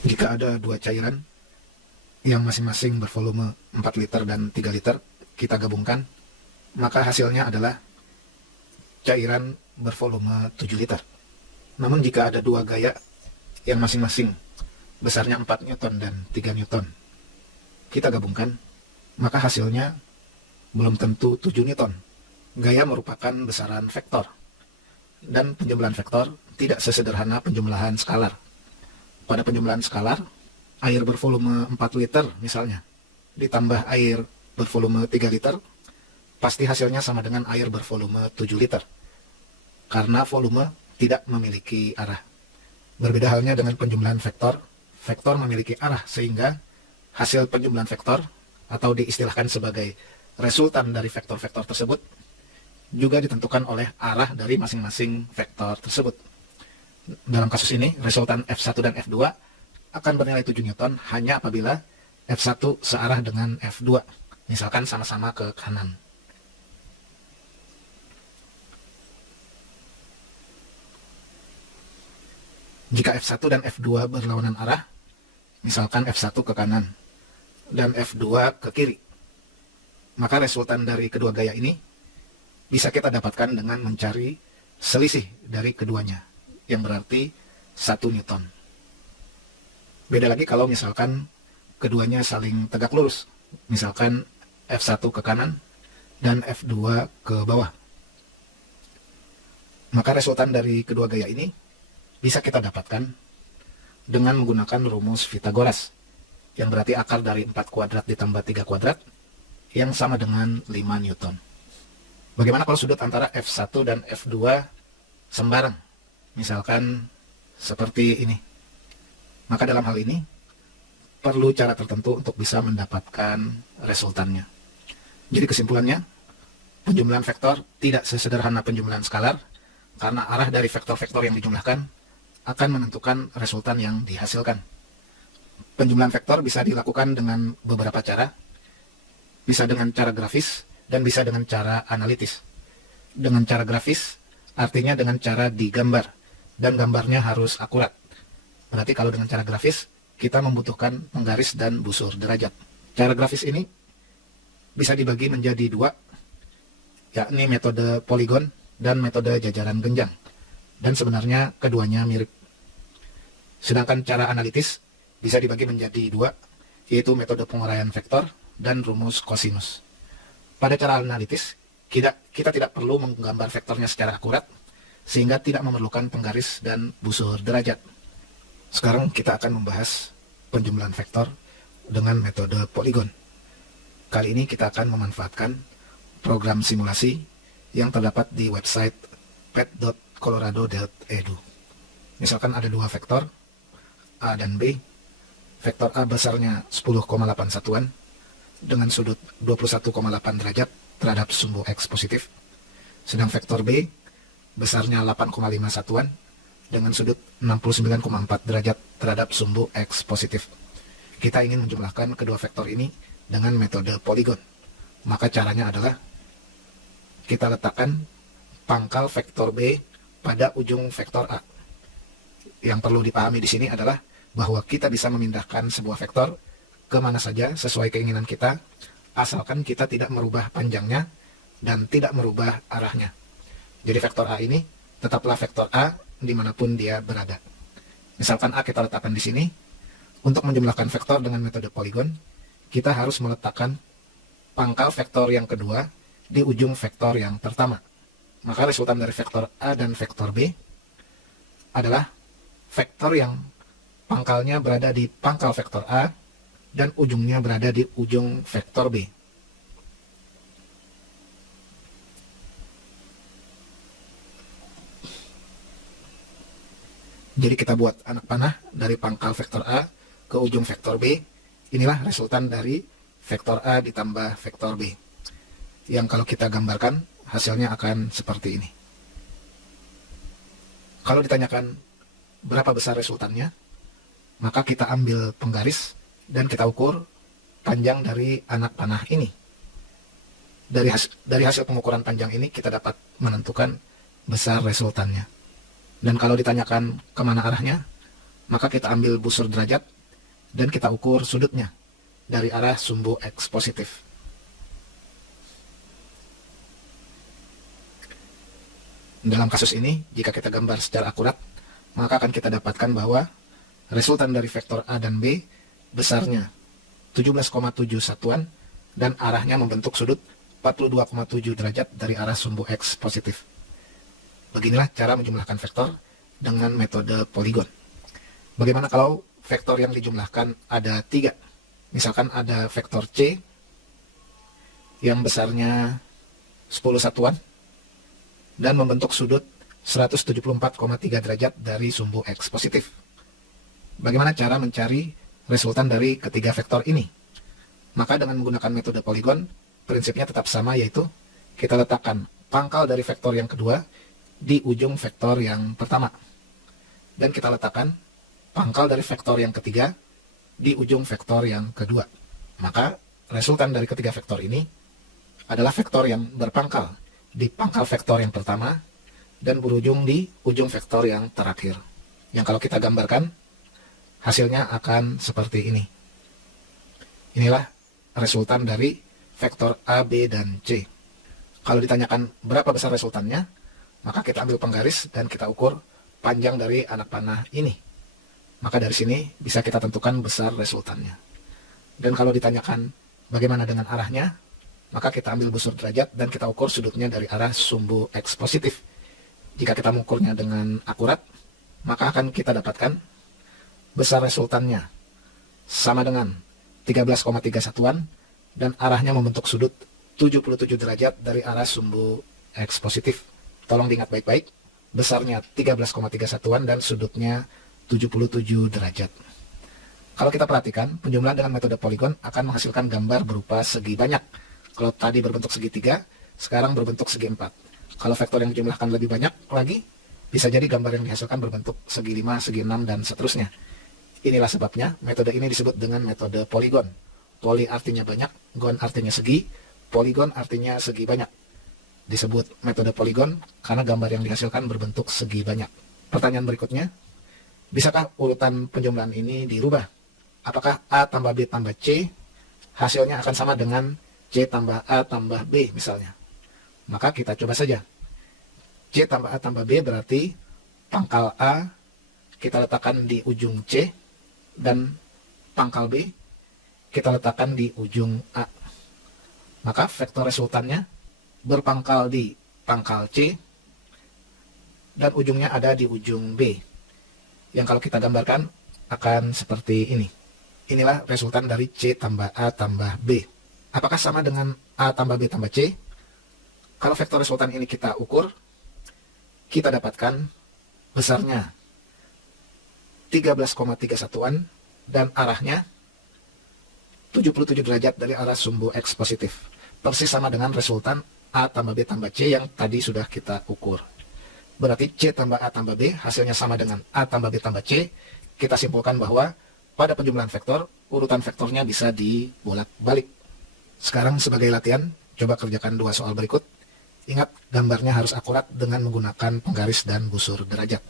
Jika ada dua cairan yang masing-masing bervolume 4 liter dan 3 liter, kita gabungkan, maka hasilnya adalah cairan bervolume 7 liter. Namun jika ada dua gaya yang masing-masing besarnya 4 Newton dan 3 Newton, kita gabungkan, maka hasilnya belum tentu 7 Newton. Gaya merupakan besaran vektor, dan penjumlahan vektor tidak sesederhana penjumlahan skalar. Pada penjumlahan skalar, air bervolume 4 liter misalnya, ditambah air bervolume 3 liter, pasti hasilnya sama dengan air bervolume 7 liter. Karena volume tidak memiliki arah. Berbeda halnya dengan penjumlahan vektor, vektor memiliki arah sehingga hasil penjumlahan vektor, atau diistilahkan sebagai resultan dari vektor-vektor tersebut, juga ditentukan oleh arah dari masing-masing vektor tersebut. Dalam kasus ini, resultan F1 dan F2 akan bernilai 7 Newton hanya apabila F1 searah dengan F2, misalkan sama-sama ke kanan. Jika F1 dan F2 berlawanan arah, misalkan F1 ke kanan dan F2 ke kiri, maka resultan dari kedua gaya ini bisa kita dapatkan dengan mencari selisih dari keduanya, yang berarti 1 Newton. Beda lagi kalau misalkan keduanya saling tegak lurus, misalkan F1 ke kanan dan F2 ke bawah. Maka resultan dari kedua gaya ini bisa kita dapatkan dengan menggunakan rumus Pythagoras, yang berarti akar dari 4 kuadrat ditambah 3 kuadrat, yang sama dengan 5 Newton. Bagaimana kalau sudut antara F1 dan F2 sembarang? Misalkan seperti ini. Maka dalam hal ini, perlu cara tertentu untuk bisa mendapatkan resultannya. Jadi kesimpulannya, penjumlahan vektor tidak sesederhana penjumlahan skalar, karena arah dari vektor-vektor yang dijumlahkan akan menentukan resultan yang dihasilkan. Penjumlahan vektor bisa dilakukan dengan beberapa cara, bisa dengan cara grafis, dan bisa dengan cara analitis. Dengan cara grafis, artinya dengan cara digambar, dan gambarnya harus akurat. Berarti kalau dengan cara grafis, kita membutuhkan penggaris dan busur derajat. Cara grafis ini bisa dibagi menjadi dua, yakni metode poligon dan metode jajaran genjang. Dan sebenarnya keduanya mirip. Sedangkan cara analitis bisa dibagi menjadi dua, yaitu metode penguraian vektor dan rumus kosinus. Pada cara analitis, kita tidak perlu menggambar vektornya secara akurat, sehingga tidak memerlukan penggaris dan busur derajat. Sekarang kita akan membahas penjumlahan vektor dengan metode poligon. Kali ini kita akan memanfaatkan program simulasi yang terdapat di website pet.colorado.edu. Misalkan ada dua vektor, A dan B. Vektor A besarnya 10,8 satuan dengan sudut 21,8 derajat terhadap sumbu X positif. Sedang vektor B besarnya 8,5 satuan dengan sudut 69,4 derajat terhadap sumbu X positif. Kita ingin menjumlahkan kedua vektor ini dengan metode poligon. Maka caranya adalah kita letakkan pangkal vektor B pada ujung vektor A. Yang perlu dipahami di sini adalah bahwa kita bisa memindahkan sebuah vektor kemana saja sesuai keinginan kita, asalkan kita tidak merubah panjangnya dan tidak merubah arahnya. Jadi vektor A ini tetaplah vektor A dimanapun dia berada. Misalkan A kita letakkan di sini. Untuk menjumlahkan vektor dengan metode poligon, kita harus meletakkan pangkal vektor yang kedua di ujung vektor yang pertama. Maka resultan dari vektor A dan vektor B adalah vektor yang pangkalnya berada di pangkal vektor A dan ujungnya berada di ujung vektor B. Jadi kita buat anak panah dari pangkal vektor A ke ujung vektor B. Inilah resultan dari vektor A ditambah vektor B. Yang kalau kita gambarkan, hasilnya akan seperti ini. Kalau ditanyakan berapa besar resultannya, maka kita ambil penggaris dan kita ukur panjang dari anak panah ini. Dari hasil pengukuran panjang ini kita dapat menentukan besar resultannya. Dan kalau ditanyakan kemana arahnya, Maka kita ambil busur derajat dan kita ukur sudutnya dari arah sumbu X positif. Dalam kasus ini, jika kita gambar secara akurat, maka akan kita dapatkan bahwa resultan dari vektor A dan B besarnya 17,7 satuan dan arahnya membentuk sudut 42,7 derajat dari arah sumbu X positif. Beginilah cara menjumlahkan vektor dengan metode poligon. Bagaimana kalau vektor yang dijumlahkan ada 3? Misalkan ada vektor C yang besarnya 10 satuan dan membentuk sudut 174,3 derajat dari sumbu X positif. Bagaimana cara mencari resultan dari ketiga vektor ini? Maka dengan menggunakan metode poligon, prinsipnya tetap sama, yaitu kita letakkan pangkal dari vektor yang kedua di ujung vektor yang pertama. Dan kita letakkan pangkal dari vektor yang ketiga di ujung vektor yang kedua. Maka resultan dari ketiga vektor ini adalah vektor yang berpangkal di pangkal vektor yang pertama dan berujung di ujung vektor yang terakhir. Yang kalau kita gambarkan, hasilnya akan seperti ini. Inilah resultan dari vektor A, B, dan C. Kalau ditanyakan berapa besar resultannya, maka kita ambil penggaris dan kita ukur panjang dari anak panah ini. Maka dari sini bisa kita tentukan besar resultannya. Dan kalau ditanyakan bagaimana dengan arahnya, maka kita ambil busur derajat dan kita ukur sudutnya dari arah sumbu X positif. Jika kita mengukurnya dengan akurat, maka akan kita dapatkan besar resultannya sama dengan 13,3 satuan dan arahnya membentuk sudut 77 derajat dari arah sumbu X positif. Tolong diingat baik-baik, besarnya 13,3 satuan dan sudutnya 77 derajat. Kalau kita perhatikan, penjumlahan dengan metode poligon akan menghasilkan gambar berupa segi banyak. Kalau tadi berbentuk segitiga, sekarang berbentuk segi 4. Kalau vektor yang dijumlahkan lebih banyak lagi, bisa jadi gambar yang dihasilkan berbentuk segi 5, segi 6, dan seterusnya. Inilah sebabnya metode ini disebut dengan metode poligon. Poli artinya banyak, gon artinya segi, poligon artinya segi banyak. Disebut metode poligon karena gambar yang dihasilkan berbentuk segi banyak. Pertanyaan berikutnya, bisakah urutan penjumlahan ini dirubah? Apakah A tambah B tambah C hasilnya akan sama dengan C tambah A tambah B misalnya? Maka kita coba saja. C tambah A tambah B berarti pangkal A kita letakkan di ujung C dan pangkal B kita letakkan di ujung A. Maka vektor resultannya berpangkal di pangkal C dan ujungnya ada di ujung B. Yang kalau kita gambarkan akan seperti ini. Inilah resultan dari C tambah A tambah B. Apakah sama dengan A tambah B tambah C? Kalau vektor resultan ini kita ukur, kita dapatkan besarnya 13,3 satuan dan arahnya 77 derajat dari arah sumbu X positif. Persis sama dengan resultan A tambah B tambah C yang tadi sudah kita ukur. Berarti C tambah A tambah B hasilnya sama dengan A tambah B tambah C. Kita simpulkan bahwa pada penjumlahan vektor, urutan vektornya bisa dibolak-balik. Sekarang sebagai latihan, coba kerjakan 2 soal berikut. Ingat, gambarnya harus akurat dengan menggunakan penggaris dan busur derajat.